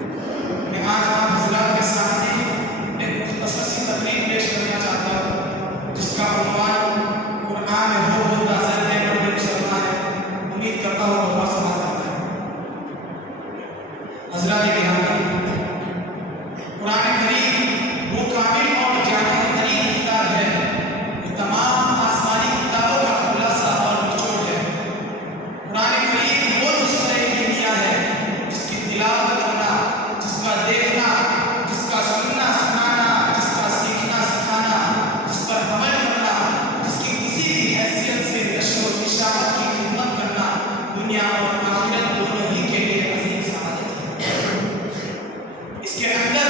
میں آج آپ حضرات کے سامنے ایک مختصر سی تقریر پیش کرنا چاہتا ہوں جس کا عنوان قرآن ہو نازل ہے بڑے مسلمان ہے، امید کرتا ہوں بہت سمجھ آتا ہے۔ حضرات گرامی، قرآن کریم وہ کامل اور جامع ترین کتاب ہے جو تمام آسمانی کتابوں کا خلاصہ اور نچوڑ ہے۔ قرآن کریم وہ نسخہ دنیا ہے جس کی تلاوت کرنا، جس کا دیکھنا، جس کا سننا سنانا، جس کا سیکھنا سکھانا، جس پر عمل کرنا، جس کی کسی بھی حیثیت سے نشر و اشاعت کی خدمت کرنا دنیا اور آخرت دونوں ہی کے لیے عظیم سعادت ہے۔ اس کے اندر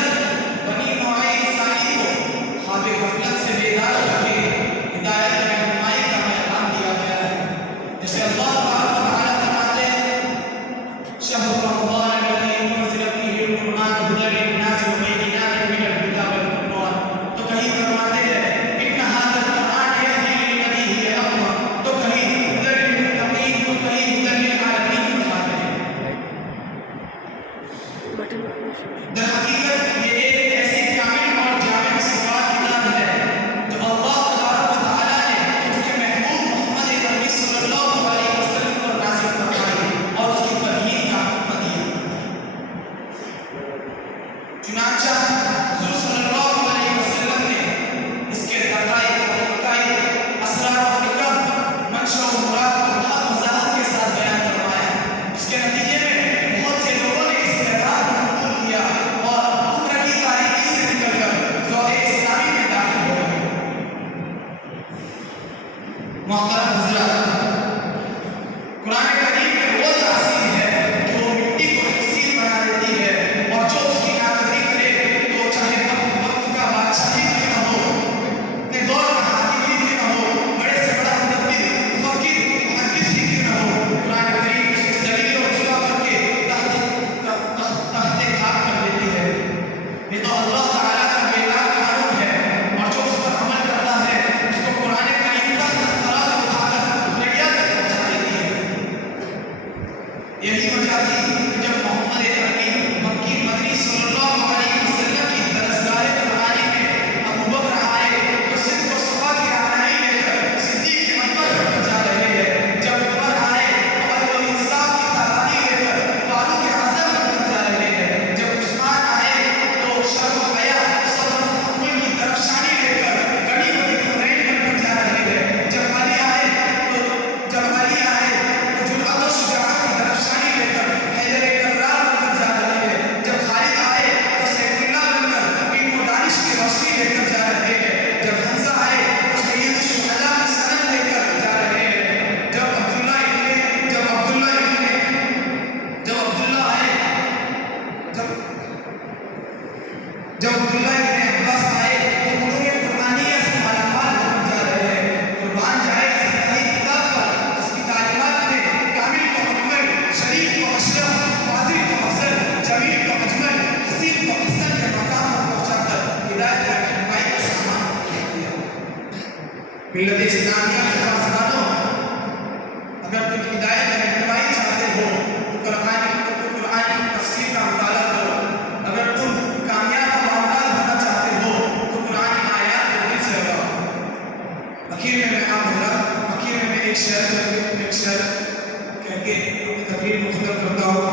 بنی نوع انسانی کو خواب غفلت سے بیدار کر کے ہدایت و رہنمائی کا پیغام دیا گیا ہے۔ جیسے اللہ تبارک و تعالیٰ فرماتے ہیں شہر رمضان الذی انزل فیہ القرآن ھدی للناس وبینات من الھدی والفرقان، تو کہیں فرماتے ہیں ان ھذا القرآن یہدی للتی ہی اقوم، تو کہیں ھدی للمتقین، تو کہیں ھدی للعالمین فرماتے ہیں۔ در حقیقت یہ ایک ایسی کامل اور جامع صفات کتاب ہے جو اللہ تبارک و تعالیٰ نے اس کے محبوب محمد عربی صلی اللہ علیہ وسلم پر نازل فرمائی اور اس کی تبلیغ کا حکم دیا۔ چنانچہ حضور صلی اللہ علیہ وسلم نے اس کے حقائق، اسرار و حکم، منشا و مراد کو بہت وضاحت کے ساتھ بیان فرمایا، جس کے نتیجے میں بہت سے لوگوں نے اس پیغام کو قبول کیا اور عمر کی تاریکی سے نکل کر ذوق اسلامی میں داخل ہو گئے۔ محترم حضرات، قرآن کریم میں وہ تاثیر ہے جو مٹی کو حسین بنا دیتی ہے اور جو اس کی ناقدری کرے تو چاہے وقت کا بادشاہ ہی کیوں نہ ہو، اپنے دور کا حاکم ہی کیوں نہ ہو، بڑے سے بڑا مدبر، مفکر، محدث ہی کیوں نہ ہو، قرآن کریم اس کو ذلیل و رسوا کر کے تحت خاک کر دیتی ہے۔ یہ تو اللہ تعالیٰ کا بیدار قانون ہے اور جو اس پر عمل کرتا ہے اس کو قرآن کریم کا تراز اٹھا کر دریا تک پہنچا دیتی ہے۔ یہی وجہ تھی کہ جب محمد عربی مکی مدنی صلی اللہ علیہ وسلم کی درسگاہ قرآنی میں ابو بکر آئے تو صدق و صفا کی رہنمائی لے کر صدیق کے منبر پر جا رہے ہیں، جب عمر آئے تو عدل و انصاف کی تعلیمی لے کر فاروق اعظم بن جا رہے ہیں، جب عثمان آئے تو شرم و حیا، صبر و تحمل کی درفشانی لے کر گڑی بڑی حنین بن جا رہے ہیں، جب علی آئے تو جرأت و شجاعت کی درفشانی لے کر حیدر کرار بن جا رہے ہیں، جب خالد آئے تو سیف اللہ بن کر علم و دانش کی روشنی لے کر جا رہے ہیں، جب حمزہ آئے تو سید الشہداء کی سند لے کر جا رہے ہیں، جب عبداللہ ابن عباس آئے تو علوم قرآنیہ سے مالا مال بن جا رہے ہیں، قربان جائے صحیح کتاب پر جس کی تعلیمات نے کامل کو مکمل، شریف کو اشرف، فاضل کو افضل، جمیل کو اجمل، حسین کو احسن کے مقام پر پہنچا کر ہدایت و رہنمائی کا سامان کھول دیا۔ ملت اسلامیہ کے پاسبانوں، اگر تم ہدایت و رہنمائی چاہتے ہو تو قرآن کی تفسیر کا مطالعہ کرو، اگر تم کامیاب معاملات ہونا چاہتے ہو تو قرآن کی آیات کو دل سے لگاؤ۔ آخر میں ایک شعر کہہ کے اپنی تقریر مختم کرتا ہوں۔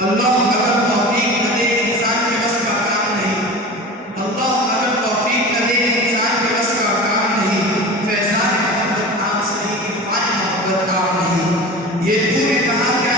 اللہ اگر توفیق نہ دے انسان کے بس کا کام نہیں، اللہ اگر توفیق نہ دے انسان کے بس کا کام نہیں، فیضان محبت عام صحیح عرفان محبت عام نہیں، یہ دور کہاں کیا